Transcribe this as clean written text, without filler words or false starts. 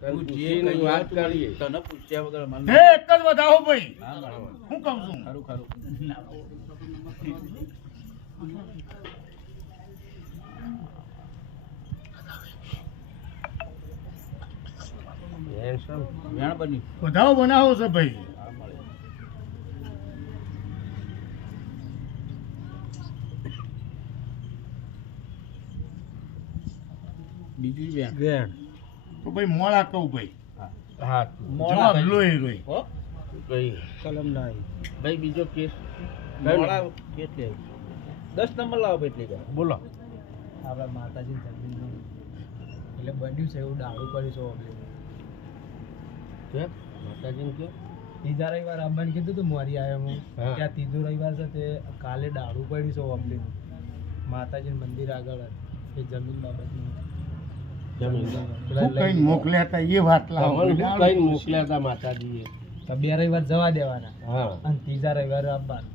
તું જે કઈ વાત કરીએ તને પૂછ્યા વગર મને હે એક જ વધાવો ભાઈ ના મળે. હું કહું છું ખરું ખરું વેણ બની વધાવો બનાવો છે ભાઈ હા મળે બીજું વેણ તો ભાઈ મોળા કહું ભાઈ હા જવાબ લોહી રોઈ હો કઈ કલમ ના ભાઈ બીજો કેસ મોડા કેટલે 10 નંબર લાવો એટલે કે બોલો આપણા માતાજી જમીનનું એટલે બન્યું છે એવું દારૂ કર્યું છે ઓબલે કે માતાજીને કે ત્રીજા રવિવાર આવવાનું કીધું તું મોરી આવ્યો હું હા. ત્યાં ત્રીજો રવિવાર છે તે કાલે દારૂ પડ્યું છે ઓબલીનું માતાજીનું મંદિર આગળ જ. એ જમીન બાબતનું શું કઈ મોકલ્યા હતા એ વાત લાવો કઈ મોકલ્યા હતા માતાજીએ તો 2 રવિવાર જવા દેવાના હા અને ત્રીજા રવિવાર આવવાનું